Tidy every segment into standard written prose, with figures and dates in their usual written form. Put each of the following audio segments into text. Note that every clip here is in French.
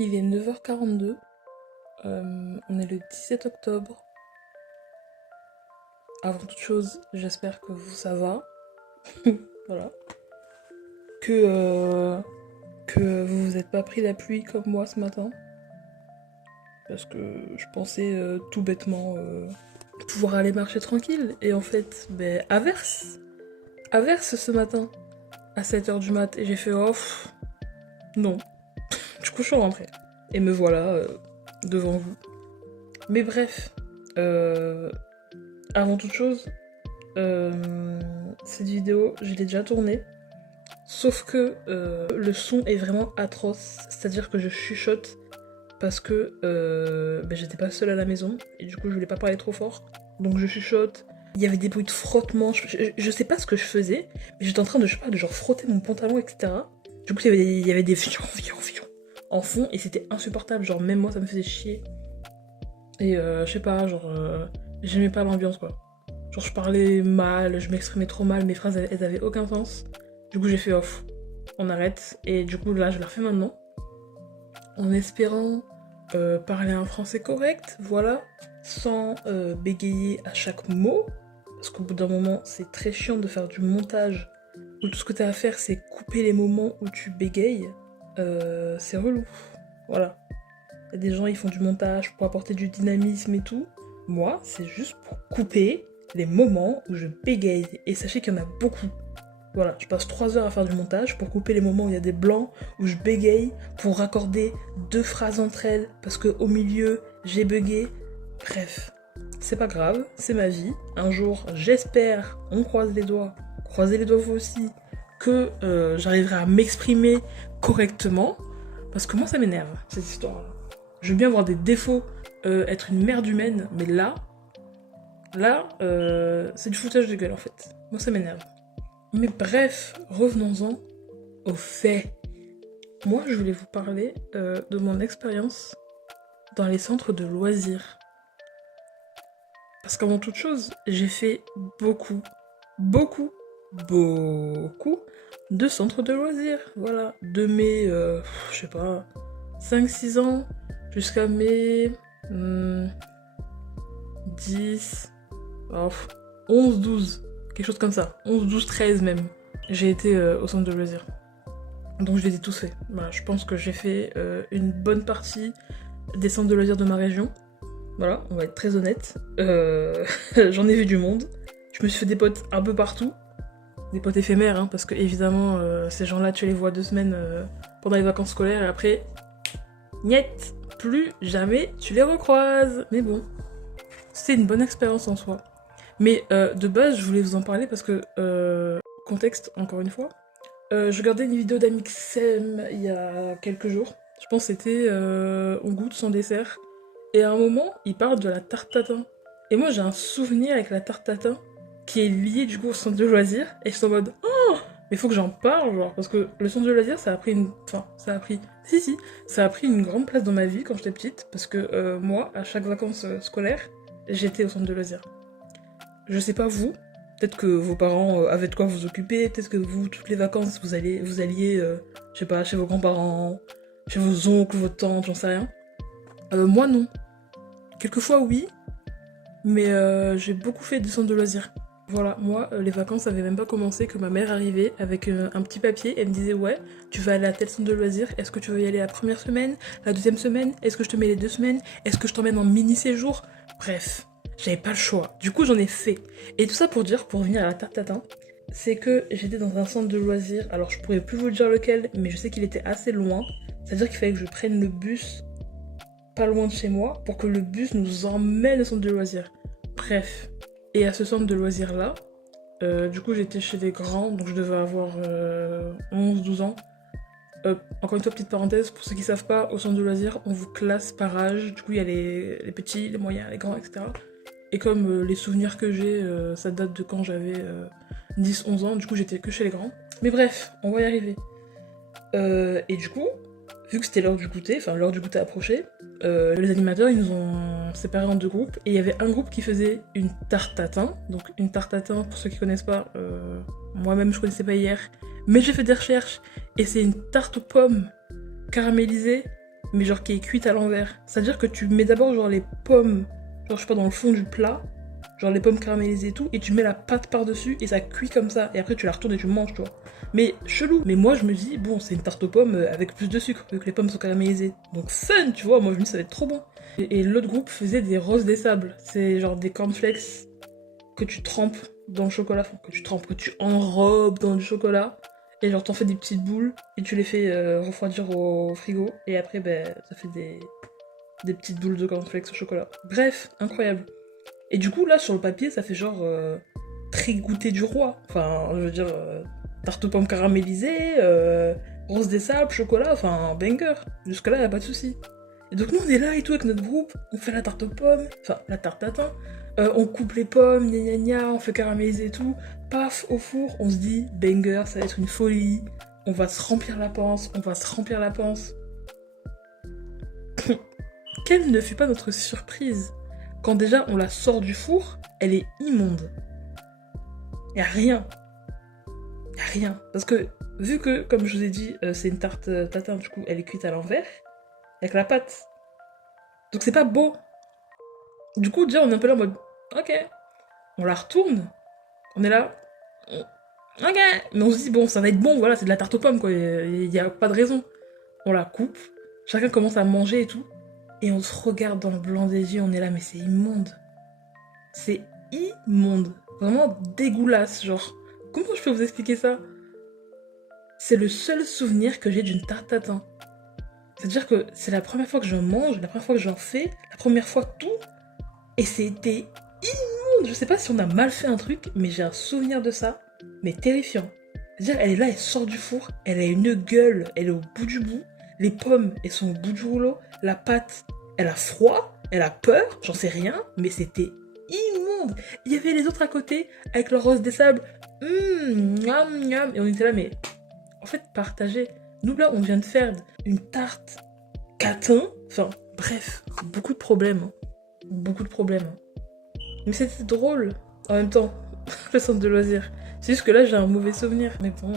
Il est 9h42, on est le 17 octobre. Avant toute chose, j'espère que ça va. Voilà. Que, euh, que vous vous êtes pas pris la pluie comme moi ce matin. Parce que je pensais tout bêtement pouvoir aller marcher tranquille. Et en fait, ben, averse. Averse ce matin à 7h du mat. Et j'ai fait off. Non. Du coup, je suis rentrée. Et me voilà devant vous. Mais bref, avant toute chose, cette vidéo, je l'ai déjà tournée. Sauf que le son est vraiment atroce. C'est-à-dire que je chuchote parce que j'étais pas seule à la maison. Et du coup, je voulais pas parler trop fort. Donc je chuchote. Il y avait des bruits de frottement. Je sais pas ce que je faisais. Mais j'étais en train de, je sais pas, de genre frotter mon pantalon, etc. Du coup, il y avait des fions en fond. Et c'était insupportable. Genre, même moi, ça me faisait chier. Et je sais pas, genre, j'aimais pas l'ambiance quoi. Genre, je parlais mal, je m'exprimais trop mal, mes phrases elles avaient aucun sens. Du coup, j'ai fait off, on arrête. Et du coup, là, je la refais maintenant. En espérant parler un français correct, voilà, sans bégayer à chaque mot. Parce qu'au bout d'un moment, c'est très chiant de faire du montage où tout ce que t'as à faire, c'est couper les moments où tu bégayes. C'est relou. Voilà. Il y a des gens, ils font du montage pour apporter du dynamisme et tout. Moi, c'est juste pour couper les moments où je bégaye. Et sachez qu'il y en a beaucoup. Voilà, je passe 3 heures à faire du montage pour couper les moments où il y a des blancs, où je bégaye, pour raccorder 2 phrases entre elles, parce qu'au milieu, j'ai bugué. Bref, c'est pas grave, c'est ma vie. Un jour, j'espère, on croise les doigts, croisez les doigts vous aussi, que j'arriverai à m'exprimer correctement. Parce que moi, ça m'énerve, cette histoire-là. Je veux bien avoir des défauts, être une merde humaine, mais c'est du foutage de gueule en fait. Moi ça m'énerve. Mais bref, revenons-en aux faits. Moi je voulais vous parler de mon expérience dans les centres de loisirs. Parce qu'avant toute chose, j'ai fait beaucoup, beaucoup, beaucoup de centres de loisirs. Voilà, de mes, je sais pas, 5-6 ans jusqu'à mes 10, oh, 11, 12, quelque chose comme ça. 11, 12, 13 même. J'ai été au centre de loisirs. Donc je les ai tous faits. Voilà, je pense que j'ai fait une bonne partie des centres de loisirs de ma région. Voilà, on va être très honnête. J'en ai vu du monde. Je me suis fait des potes un peu partout. Des potes éphémères, hein, parce que évidemment, ces gens-là, tu les vois 2 semaines pendant les vacances scolaires et après, niet, plus jamais tu les recroises. Mais bon, c'est une bonne expérience en soi. Mais de base, je voulais vous en parler parce que, contexte, encore une fois, je regardais une vidéo d'Amixem il y a quelques jours. Je pense que c'était On goûte son dessert. Et à un moment, il parle de la tarte tatin. Et moi, j'ai un souvenir avec la tarte tatin qui est lié du coup au centre de loisirs. Et je suis en mode, oh, mais faut que j'en parle, genre, parce que le centre de loisirs, ça a pris une. Enfin, ça a pris. Si, si, ça a pris une grande place dans ma vie quand j'étais petite. Parce que moi, à chaque vacances scolaires, j'étais au centre de loisirs. Je sais pas vous, peut-être que vos parents avaient de quoi vous occuper, peut-être que vous, toutes les vacances, vous alliez, je sais pas, chez vos grands-parents, chez vos oncles, vos tantes, j'en sais rien. Moi non. Quelquefois oui, mais j'ai beaucoup fait des centres de loisirs. Voilà, moi, les vacances avaient même pas commencé que ma mère arrivait avec un petit papier, elle me disait ouais, tu vas aller à tel centre de loisirs, est-ce que tu veux y aller la première semaine, la deuxième semaine, est-ce que je te mets les 2 semaines, est-ce que je t'emmène en mini-séjour. Bref, j'avais pas le choix, du coup j'en ai fait. Et tout ça pour dire, pour revenir à la tarte tatin, c'est que j'étais dans un centre de loisirs, alors je pourrais plus vous dire lequel, mais je sais qu'il était assez loin, c'est-à-dire qu'il fallait que je prenne le bus pas loin de chez moi pour que le bus nous emmène au centre de loisirs. Bref. Et à ce centre de loisirs là, du coup j'étais chez les grands, donc je devais avoir 11-12 ans. Encore une fois, petite parenthèse, pour ceux qui savent pas, au centre de loisirs, on vous classe par âge. Du coup, il y a les petits, les moyens, les grands, etc. Et comme les souvenirs que j'ai, ça date de quand j'avais 10-11 ans, du coup j'étais que chez les grands. Mais bref, on va y arriver. Et du coup, vu que c'était l'heure du goûter, enfin l'heure du goûter approchait, les animateurs ils nous ont séparés en 2 groupes et il y avait un groupe qui faisait une tarte tatin. Donc une tarte tatin, pour ceux qui connaissent pas, moi-même je connaissais pas hier, mais j'ai fait des recherches et c'est une tarte aux pommes caramélisée mais genre qui est cuite à l'envers. C'est-à-dire que tu mets d'abord genre les pommes, genre je sais pas, dans le fond du plat, genre les pommes caramélisées et tout, et tu mets la pâte par-dessus et ça cuit comme ça, et après tu la retournes et tu manges, tu vois. Mais chelou. Mais moi je me dis, bon, c'est une tarte aux pommes avec plus de sucre, vu que les pommes sont caramélisées. Donc fun, tu vois, moi je me dis ça va être trop bon. Et l'autre groupe faisait des roses des sables. C'est genre des cornflakes que tu trempes dans le chocolat, enfin, que tu enrobes dans du chocolat, et genre t'en fais des petites boules, et tu les fais refroidir au frigo, et après ben ça fait des petites boules de cornflakes au chocolat. Bref, incroyable. Et du coup là sur le papier ça fait genre très goûter du roi. Enfin je veux dire tarte aux pommes caramélisée, rose des sables, chocolat, enfin banger. Jusque là y a pas de souci. Et donc nous on est là et tout avec notre groupe, on fait la tarte aux pommes, enfin la tarte tatin, on coupe les pommes, gna gna gna, on fait caraméliser et tout, paf au four, on se dit banger, ça va être une folie, on va se remplir la panse, on va se remplir la panse. Quelle ne fut pas notre surprise quand déjà on la sort du four, elle est immonde. Y'a rien. Y'a rien. Parce que vu que, comme je vous ai dit, c'est une tarte tatin, du coup elle est cuite à l'envers, avec la pâte. Donc c'est pas beau. Du coup, déjà, on est un peu là en mode, ok. On la retourne. On est là. Ok. Mais on se dit, bon, ça va être bon, voilà, c'est de la tarte aux pommes, quoi. Il y a pas de raison. On la coupe. Chacun commence à manger et tout. Et on se regarde dans le blanc des yeux, on est là, mais c'est immonde. C'est immonde. Vraiment dégueulasse, genre. Comment je peux vous expliquer ça? C'est le seul souvenir que j'ai d'une tarte tatin. C'est-à-dire que c'est la première fois que je mange, la première fois que j'en fais, la première fois tout. Et c'était immonde. Je sais pas si on a mal fait un truc, mais j'ai un souvenir de ça, mais terrifiant. C'est-à-dire, elle est là, elle sort du four, elle a une gueule, elle est au bout du bout, les pommes, elles sont au bout du rouleau, la pâte, elle a froid, elle a peur, j'en sais rien, mais c'était immonde. Il y avait les autres à côté, avec leur rose des sables, miam, miam, et on était là, mais en fait, partagez. Nous, là, on vient de faire une tarte catin, enfin, bref, beaucoup de problèmes. Beaucoup de problèmes. Mais c'était drôle en même temps, le centre de loisirs. C'est juste que là j'ai un mauvais souvenir. Mais bon,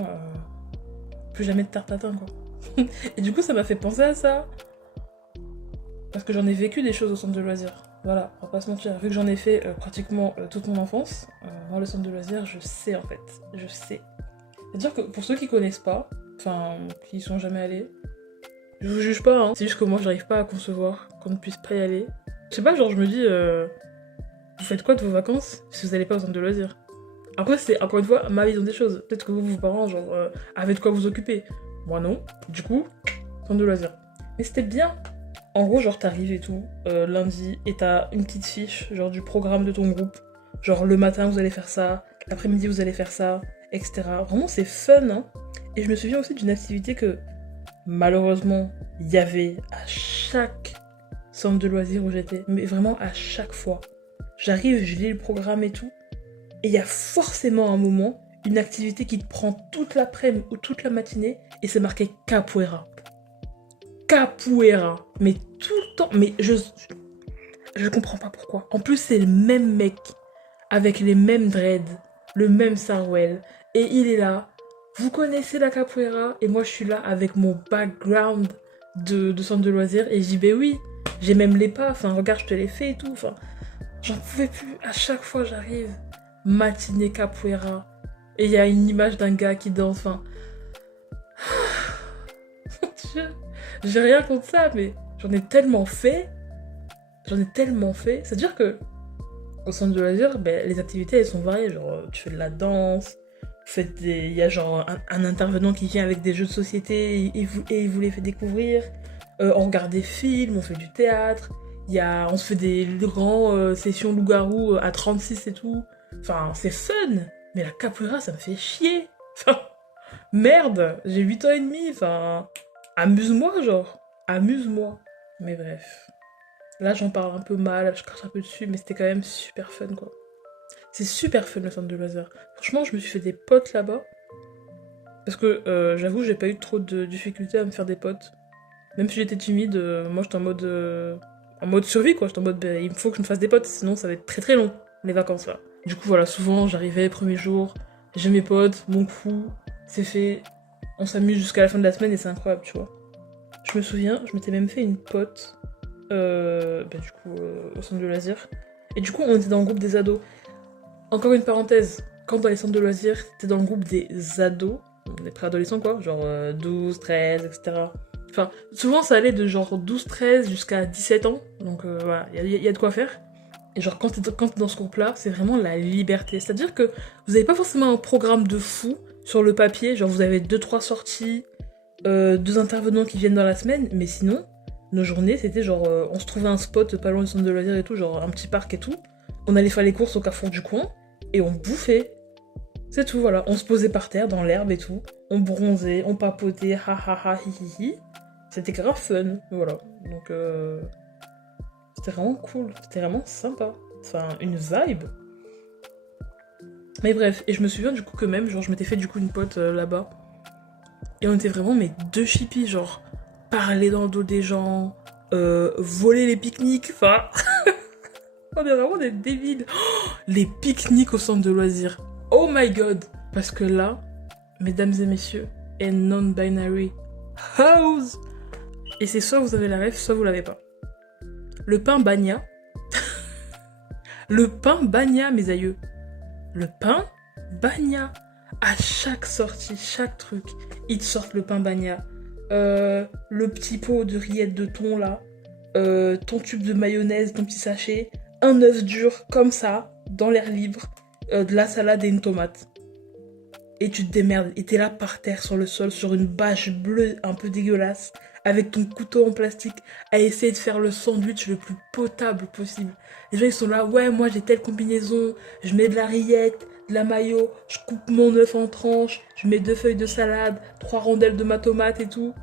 plus jamais de tarte tatin quoi. Et du coup ça m'a fait penser à ça. Parce que j'en ai vécu des choses au centre de loisirs. Voilà, on va pas se mentir. Vu que j'en ai fait pratiquement toute mon enfance, moi le centre de loisirs je sais en fait. Je sais. C'est-à-dire que pour ceux qui connaissent pas, enfin qui y sont jamais allés, je vous juge pas, hein. C'est juste que moi j'arrive pas à concevoir qu'on ne puisse pas y aller. Je sais pas, genre je me dis, vous faites quoi de vos vacances si vous allez pas au centre de loisirs? Après c'est encore une fois ma vision des choses. Peut-être que vous, vos parents, genre, avez de quoi vous occuper. Moi non. Du coup, centre de loisirs. Mais c'était bien. En gros, genre t'arrives et tout, lundi, et t'as une petite fiche, genre du programme de ton groupe. Genre le matin vous allez faire ça, l'après-midi vous allez faire ça, etc. Vraiment c'est fun, hein. Et je me souviens aussi d'une activité que, malheureusement, il y avait à chaque centre de loisirs où j'étais, mais vraiment à chaque fois. J'arrive, je lis le programme et tout, et il y a forcément un moment, une activité qui te prend toute l'après-midi ou toute la matinée, et c'est marqué capoeira. Capoeira. Mais tout le temps, mais je comprends pas pourquoi. En plus, c'est le même mec, avec les mêmes dreads, le même sarouel, et il est là. Vous connaissez la capoeira? Et moi, je suis là avec mon background de centre de loisirs, et je dis, ben oui, j'ai même les pas, enfin, regarde, je te les fais et tout, enfin, j'en pouvais plus. À chaque fois, j'arrive, matinée capoeira, et il y a une image d'un gars qui danse, enfin. J'ai rien contre ça, mais j'en ai tellement fait. C'est-à-dire que au centre de loisirs, ben, les activités elles sont variées. Genre, tu fais de la danse, il y a genre un intervenant qui vient avec des jeux de société et il vous les fait découvrir. On regarde des films, on fait du théâtre. On se fait des grands sessions loup-garou à 36 et tout. Enfin, c'est fun. Mais la capoeira, ça me fait chier. Enfin, merde, j'ai 8 ans et demi. Enfin, amuse-moi, genre. Amuse-moi. Mais bref. Là, j'en parle un peu mal, je crache un peu dessus, mais c'était quand même super fun, quoi. C'est super fun, le centre de loisirs. Franchement, je me suis fait des potes là-bas. Parce que, j'avoue, j'ai pas eu trop de difficultés à me faire des potes. Même si j'étais timide, moi, j'étais en mode survie, quoi. J'étais en mode, il me faut que je me fasse des potes, sinon ça va être très très long, les vacances, là. Du coup, voilà, souvent, j'arrivais, premier jour, j'ai mes potes, mon crew, c'est fait. On s'amuse jusqu'à la fin de la semaine et c'est incroyable, tu vois. Je me souviens, je m'étais même fait une pote, au centre de loisirs. Et du coup, on était dans le groupe des ados. Encore une parenthèse, quand dans les centres de loisirs, t'es dans le groupe des ados, des préadolescents quoi, genre 12, 13, etc. Enfin, souvent ça allait de genre 12, 13 jusqu'à 17 ans, donc voilà, y a de quoi faire. Et genre quand t'es dans ce groupe-là, c'est vraiment la liberté. C'est-à-dire que vous avez pas forcément un programme de fou sur le papier, genre vous avez 2-3 sorties, 2 intervenants qui viennent dans la semaine, mais sinon, nos journées c'était genre, on se trouvait un spot pas loin du centre de loisirs et tout, genre un petit parc et tout. On allait faire les courses au carrefour du coin, et on bouffait. C'est tout, voilà. On se posait par terre, dans l'herbe et tout. On bronzait, on papotait, ha ha ha, hi hi hi. C'était grave fun, voilà. Donc, c'était vraiment cool. C'était vraiment sympa. Enfin, une vibe. Mais bref, et je me souviens du coup que même, genre, je m'étais fait du coup une pote là-bas. Et on était vraiment, mais deux chippies, genre, parler dans le dos des gens, voler les pique-niques, enfin... on est vraiment des débiles. Oh, les pique-niques au centre de loisirs. Oh my god. Parce que là, mesdames et messieurs, est non-binary house. Et c'est soit vous avez la ref, soit vous l'avez pas. Le pain bagna. Le pain bagna, mes aïeux. Le pain bagna. À chaque sortie, chaque truc, ils te sortent le pain bagna. Le petit pot de rillettes de thon là. Ton tube de mayonnaise, ton petit sachet. Un œuf dur, comme ça, dans l'air libre. De la salade et une tomate. Et tu te démerdes. Et t'es là par terre sur le sol, sur une bâche bleue un peu dégueulasse, avec ton couteau en plastique, à essayer de faire le sandwich le plus potable possible. Les gens ils sont là, ouais, moi j'ai telle combinaison, je mets de la rillette, de la mayo, je coupe mon œuf en tranches, je mets 2 feuilles de salade, 3 rondelles de ma tomate et tout.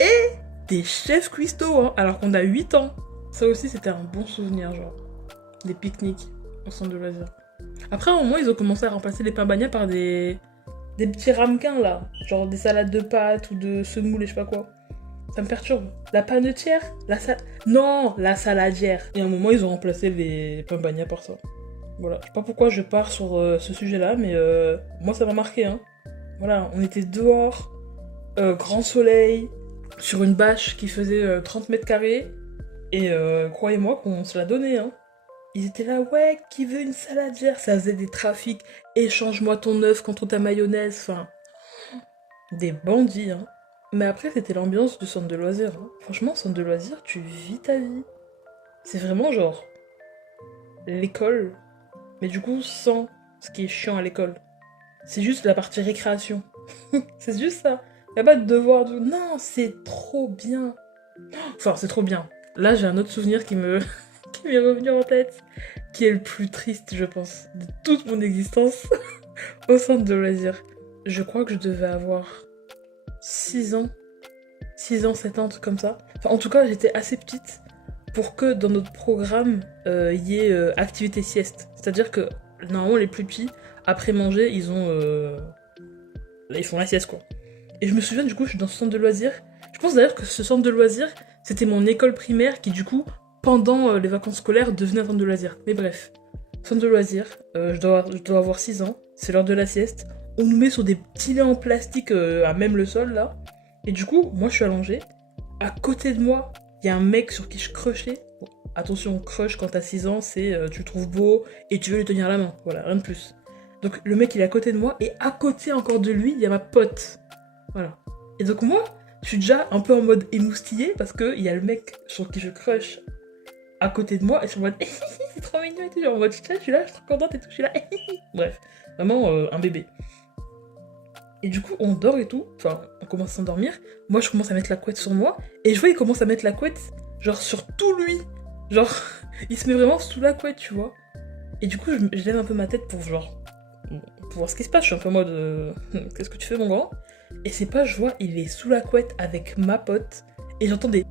Et des chefs cuistots, hein, alors qu'on a 8 ans. Ça aussi c'était un bon souvenir, genre. Des pique-niques au centre de loisirs. Après, à un moment, ils ont commencé à remplacer les pains bagnats par des petits ramequins, là. Genre des salades de pâtes ou de semoule et je sais pas quoi. Ça me perturbe. La panetière. Non, la saladière. Et à un moment, ils ont remplacé les pains bagnats par ça. Voilà. Je sais pas pourquoi je pars sur ce sujet-là, mais moi, ça m'a marqué, hein. Voilà, on était dehors, grand soleil, sur une bâche qui faisait 30 mètres carrés. Et croyez-moi qu'on se l'a donné, hein. Ils étaient là, ouais, qui veut une saladière? Ça faisait des trafics. Échange-moi ton œuf contre ta mayonnaise. Enfin, des bandits, hein. Mais après, c'était l'ambiance du centre de loisirs, hein. Franchement, centre de loisirs, tu vis ta vie. C'est vraiment genre l'école, mais du coup, sans ce qui est chiant à l'école. C'est juste la partie récréation. C'est juste ça. Y a pas de devoir de... Non, c'est trop bien. Enfin, c'est trop bien. Là, j'ai un autre souvenir qui me... qui m'est revenu en tête, qui est le plus triste, je pense, de toute mon existence au centre de loisirs. Je crois que je devais avoir 6 ans, 6 ans, 7 ans, un truc comme ça. Enfin, en tout cas, j'étais assez petite pour que dans notre programme, y ait activité sieste. C'est-à-dire que, normalement, les plus petits, après manger, ils font la sieste, quoi. Et je me souviens, du coup, je suis dans ce centre de loisirs. Je pense d'ailleurs que ce centre de loisirs, c'était mon école primaire qui, du coup, pendant les vacances scolaires, devenait un centre de loisirs. Mais bref, centre de loisirs, je dois avoir 6 ans, c'est l'heure de la sieste. On nous met sur des petits lits en plastique à même le sol, là. Et du coup, moi, je suis allongée. À côté de moi, il y a un mec sur qui je crushais. Bon, attention, crush quand t'as 6 ans, c'est tu le trouves beau et tu veux lui tenir la main. Voilà, rien de plus. Donc le mec, il est à côté de moi. Et à côté encore de lui, il y a ma pote. Voilà. Et donc moi, je suis déjà un peu en mode émoustillée parce qu'il y a le mec sur qui je crush à côté de moi et je suis en mode c'est trop mignon et tout, genre en mode je suis là, je suis trop contente et tout, je suis là. Bref, vraiment un bébé. Et du coup, on dort et tout, enfin, on commence à s'endormir. Moi, je commence à mettre la couette sur moi et je vois, il commence à mettre la couette, genre sur tout lui. Genre, il se met vraiment sous la couette, tu vois. Et du coup, je lève un peu ma tête pour genre, pour voir ce qui se passe. Je suis un peu en mode qu'est-ce que tu fais, mon grand? Et c'est pas, je vois, il est sous la couette avec ma pote et j'entends des.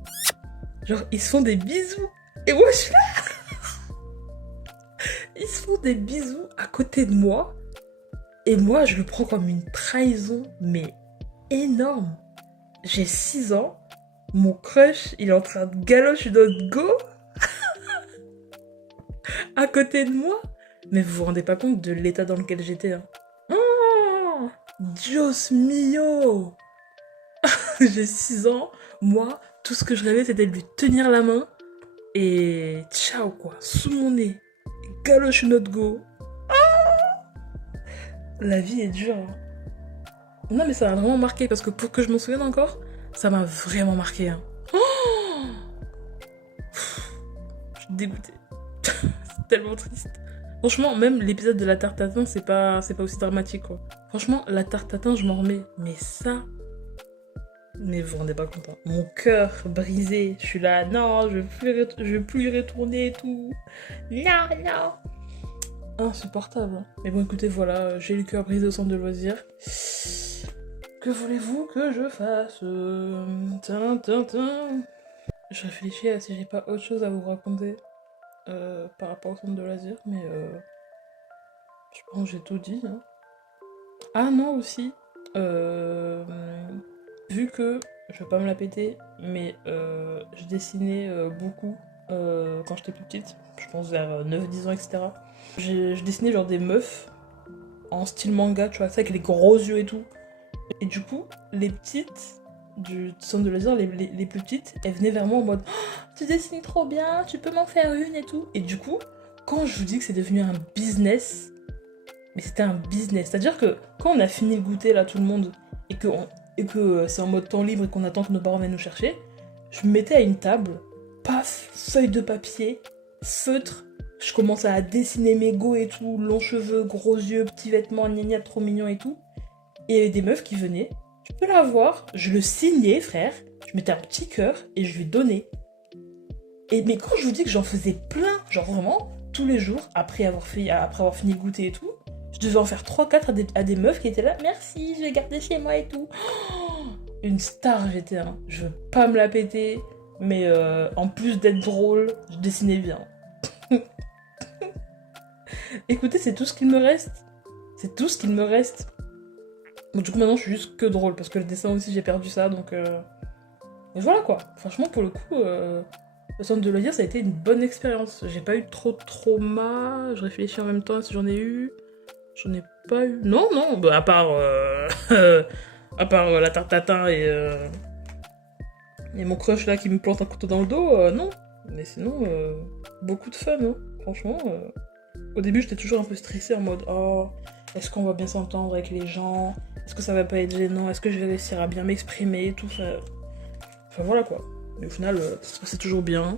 Genre, ils se font des bisous. Et moi, je suis là. Ils se font des bisous à côté de moi. Et moi, je le prends comme une trahison, mais énorme. J'ai 6 ans. Mon crush, il est en train de galocher notre go. À côté de moi. Mais vous vous rendez pas compte de l'état dans lequel j'étais, hein. Dios mio. J'ai 6 ans. Moi, Tout ce que je rêvais, c'était de lui tenir la main et ciao quoi, sous mon nez. Galoche not go. La vie est dure. Hein. Non mais ça m'a vraiment marqué parce que pour que je m'en souvienne encore, ça m'a vraiment marqué. Hein. Je suis dégoûtée. C'est tellement triste. Franchement, même l'épisode de la tarte tatin, c'est pas aussi dramatique quoi. Franchement, la tarte tatin, je m'en remets. Mais ça... Mais vous vous rendez pas compte. Hein. Mon cœur brisé. Je suis là, non, je veux plus y retourner et tout. Non, non. Insupportable. Mais bon, écoutez, voilà, j'ai le cœur brisé au centre de loisirs. Que voulez-vous que je fasse? Je réfléchis à si j'ai pas autre chose à vous raconter par rapport au centre de loisirs, mais je pense que j'ai tout dit. Hein. Ah non, aussi. Vu que, je vais pas me la péter, mais je dessinais beaucoup quand j'étais plus petite, je pense vers 9-10 ans, etc. Je dessinais genre des meufs en style manga, tu vois, ça avec les gros yeux et tout. Et du coup, les petites du centre de loisirs, les plus petites, elles venaient vers moi en mode oh, tu dessines trop bien, tu peux m'en faire une et tout. Et du coup, quand je vous dis que c'est devenu un business, mais c'était un business. C'est-à-dire que quand on a fini le goûter, là, tout le monde, et que c'est en mode temps libre et qu'on attend que nos parents viennent nous chercher, je me mettais à une table, paf, feuille de papier, feutre, je commençais à dessiner mes go et tout, longs cheveux, gros yeux, petits vêtements, gna trop mignon et tout. Et il y avait des meufs qui venaient, tu peux la voir, je le signais, frère, je mettais un petit cœur et je lui donnais. Mais quand je vous dis que j'en faisais plein, genre vraiment, tous les jours, après avoir fini le goûter et tout, je devais en faire 3-4 à des meufs qui étaient là, merci, je vais garder chez moi et tout. Une star j'étais, hein. Je veux pas me la péter, mais en plus d'être drôle, je dessinais bien. Écoutez, c'est tout ce qu'il me reste. C'est tout ce qu'il me reste. Bon, du coup, maintenant, je suis juste que drôle, parce que le dessin aussi, j'ai perdu ça, donc... Et voilà, quoi. Franchement, pour le coup, le centre de loisirs, ça a été une bonne expérience. J'ai pas eu trop de trauma, je réfléchis en même temps si j'en ai eu. J'en ai pas eu... Non, bah, à part... la tarte tatin et mon crush, là, qui me plante un couteau dans le dos, non. Mais sinon, beaucoup de fun, hein. Franchement... Au début, j'étais toujours un peu stressée en mode oh, est-ce qu'on va bien s'entendre avec les gens? Est-ce que ça va pas être gênant? Est-ce que je vais réussir à bien m'exprimer? Tout ça. Enfin voilà quoi. Mais au final, ça se passait toujours bien.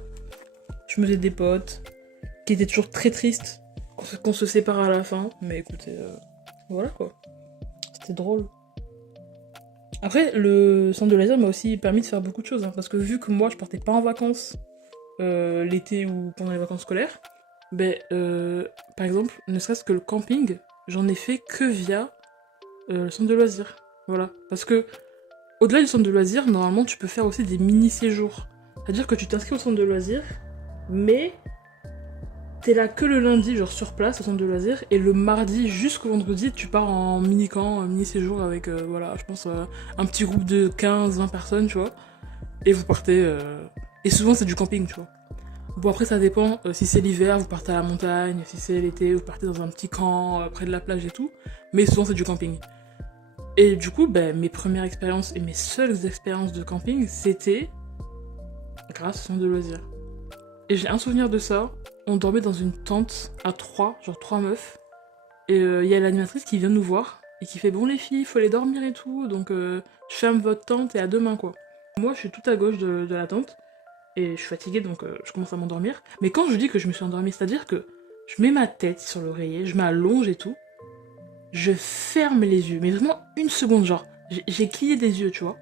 Je me faisais des potes qui étaient toujours très tristes qu'on se sépare à la fin. Mais écoutez, voilà quoi. C'était drôle. Après, le centre de loisirs m'a aussi permis de faire beaucoup de choses. Hein, parce que vu que moi, je partais pas en vacances l'été ou pendant les vacances scolaires, par exemple, ne serait-ce que le camping, j'en ai fait que via le centre de loisirs. Voilà. Parce que, au-delà du centre de loisirs, normalement, tu peux faire aussi des mini-séjours. C'est-à-dire que tu t'inscris au centre de loisirs, mais t'es là que le lundi, genre sur place, au centre de loisirs, et le mardi jusqu'au vendredi, tu pars en mini-camp, mini-séjour avec, voilà, je pense, un petit groupe de 15-20 personnes, tu vois. Et vous partez... Et souvent, c'est du camping, tu vois. Bon après ça dépend, si c'est l'hiver vous partez à la montagne, si c'est l'été vous partez dans un petit camp près de la plage et tout, mais souvent c'est du camping. Et du coup mes premières expériences et mes seules expériences de camping c'était grâce au centre de loisirs. Et j'ai un souvenir de ça, on dormait dans une tente à 3, genre 3 meufs, et il y a l'animatrice qui vient nous voir et qui fait bon les filles, faut aller dormir et tout, donc je ferme votre tente et à demain quoi. Moi je suis tout à gauche de la tente, et je suis fatiguée donc je commence à m'endormir. Mais quand je dis que je me suis endormie, c'est-à-dire que je mets ma tête sur l'oreiller, je m'allonge et tout, je ferme les yeux, mais vraiment une seconde, genre, j'ai cligné des yeux, tu vois.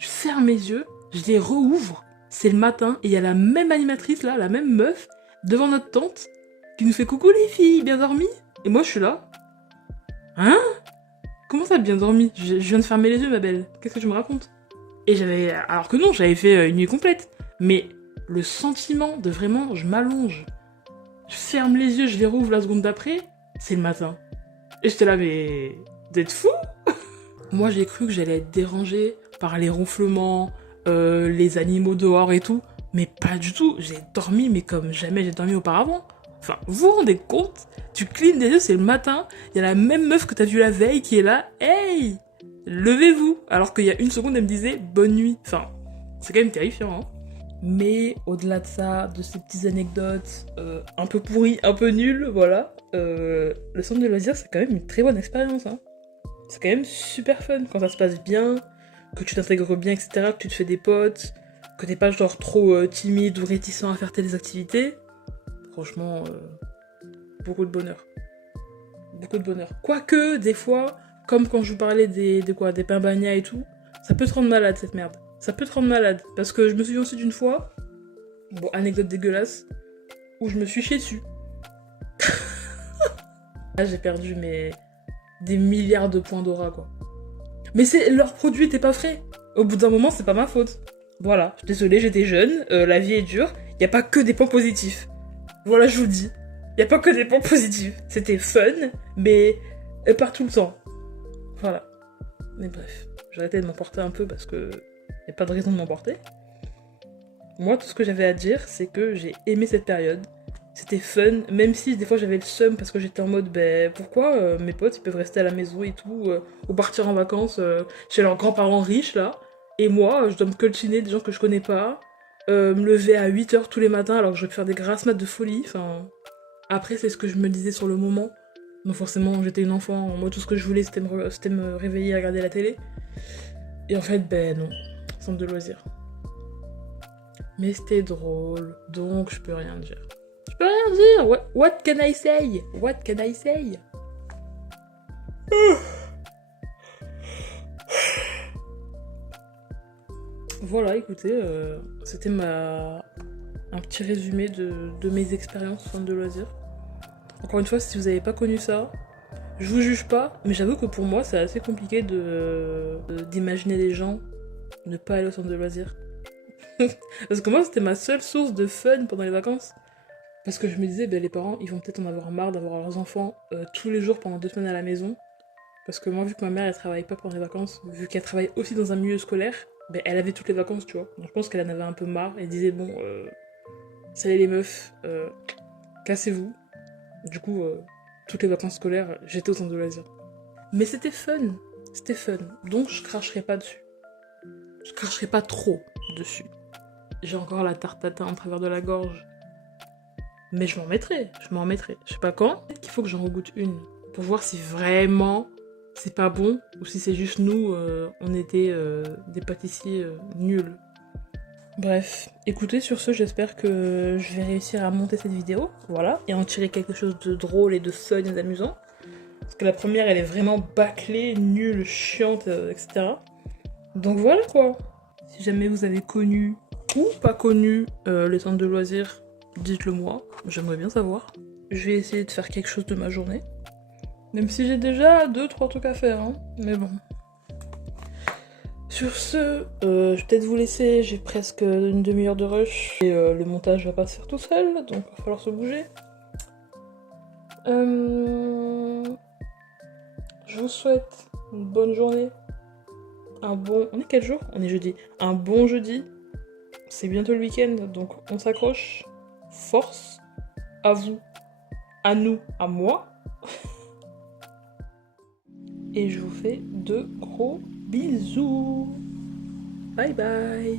Je ferme mes yeux, je les rouvre, c'est le matin, et il y a la même animatrice là, la même meuf, devant notre tente, qui nous fait coucou les filles, bien dormi? Et moi je suis là. Hein? Comment ça bien dormi? Je viens de fermer les yeux ma belle, qu'est-ce que tu me racontes? Et alors que non, j'avais fait une nuit complète, mais le sentiment de vraiment, je m'allonge, je ferme les yeux, je les rouvre la seconde d'après, c'est le matin. Et j'étais là, mais vous êtes fous? Moi, j'ai cru que j'allais être dérangée par les ronflements, les animaux dehors et tout, mais pas du tout. J'ai dormi, mais comme jamais j'ai dormi auparavant. Enfin, vous vous rendez compte? Tu clignes des yeux, c'est le matin, il y a la même meuf que t'as vue la veille qui est là, hey, levez-vous! Alors qu'il y a une seconde, elle me disait bonne nuit. Enfin, C'est quand même terrifiant, hein. Mais au-delà de ça, de ces petites anecdotes un peu pourries, un peu nulles, voilà, le centre de loisirs, c'est quand même une très bonne expérience, hein. C'est quand même super fun quand ça se passe bien, que tu t'intègres bien, etc., que tu te fais des potes, que t'es pas genre trop timide ou réticent à faire telles activités. Franchement, beaucoup de bonheur. Beaucoup de bonheur. Quoique, des fois, comme quand je vous parlais des pains bagnats et tout, ça peut te rendre malade cette merde. Ça peut te rendre malade. Parce que je me souviens aussi d'une fois, bon, anecdote dégueulasse, où je me suis chié dessus. Là, j'ai perdu des milliards de points d'aura, quoi. Mais leur produit était pas frais. Au bout d'un moment, c'est pas ma faute. Voilà, désolée, j'étais jeune, la vie est dure, y a pas que des points positifs. Voilà, je vous dis. Y a pas que des points positifs. C'était fun, mais pas tout le temps. Voilà. Mais bref, j'ai arrêté de m'emporter un peu parce que y a pas de raison de m'emporter. Moi, tout ce que j'avais à dire, c'est que j'ai aimé cette période. C'était fun, même si des fois j'avais le seum parce que j'étais en mode, ben pourquoi mes potes ils peuvent rester à la maison et tout, ou partir en vacances chez leurs grands-parents riches là, et moi je dois me coltiner des gens que je connais pas, me lever à 8h tous les matins alors que je vais faire des grasses maths de folie, enfin. Après, c'est ce que je me disais sur le moment. Donc forcément, j'étais une enfant, moi tout ce que je voulais c'était me réveiller et regarder la télé. Et en fait, ben non, centre de loisirs. Mais c'était drôle, donc je peux rien dire. Je peux rien dire. What can I say? What can I say? Voilà, écoutez, c'était un petit résumé de mes expériences au centre de loisirs. Encore une fois, si vous n'avez pas connu ça, je vous juge pas, mais j'avoue que pour moi, c'est assez compliqué d'imaginer les gens ne pas aller au centre de loisirs. Parce que moi, c'était ma seule source de fun pendant les vacances. Parce que je me disais, ben, les parents, ils vont peut-être en avoir marre d'avoir leurs enfants tous les jours pendant 2 semaines à la maison. Parce que moi, vu que ma mère, elle travaille pas pendant les vacances, vu qu'elle travaille aussi dans un milieu scolaire, ben, elle avait toutes les vacances, tu vois. Donc je pense qu'elle en avait un peu marre. Elle disait, bon, salut les meufs, cassez-vous. Du coup, toutes les vacances scolaires, j'étais au centre de loisirs. Mais c'était fun. C'était fun. Donc je cracherai pas dessus. Je cracherai pas trop dessus. J'ai encore la tarte tatin en travers de la gorge. Mais je m'en mettrai. Je sais pas quand. Peut-être qu'il faut que j'en regoute une. Pour voir si vraiment c'est pas bon. Ou si c'est juste nous, on était des pâtissiers nuls. Bref, écoutez, sur ce, j'espère que je vais réussir à monter cette vidéo. Voilà. Et en tirer quelque chose de drôle et de fun et d'amusant. Parce que la première, elle est vraiment bâclée, nulle, chiante, etc. Donc voilà quoi. Si jamais vous avez connu ou pas connu les centres de loisirs, dites-le moi. J'aimerais bien savoir. Je vais essayer de faire quelque chose de ma journée. Même si j'ai déjà 2-3 trucs à faire, hein. Mais bon. Sur ce, je vais peut-être vous laisser. J'ai presque une demi-heure de rush. Et le montage va pas se faire tout seul, donc il va falloir se bouger. Je vous souhaite une bonne journée. On est quel jour? On est jeudi. Un bon jeudi. C'est bientôt le week-end, donc on s'accroche. Force à vous, à nous, à moi. Et je vous fais de gros bisous. Bye bye.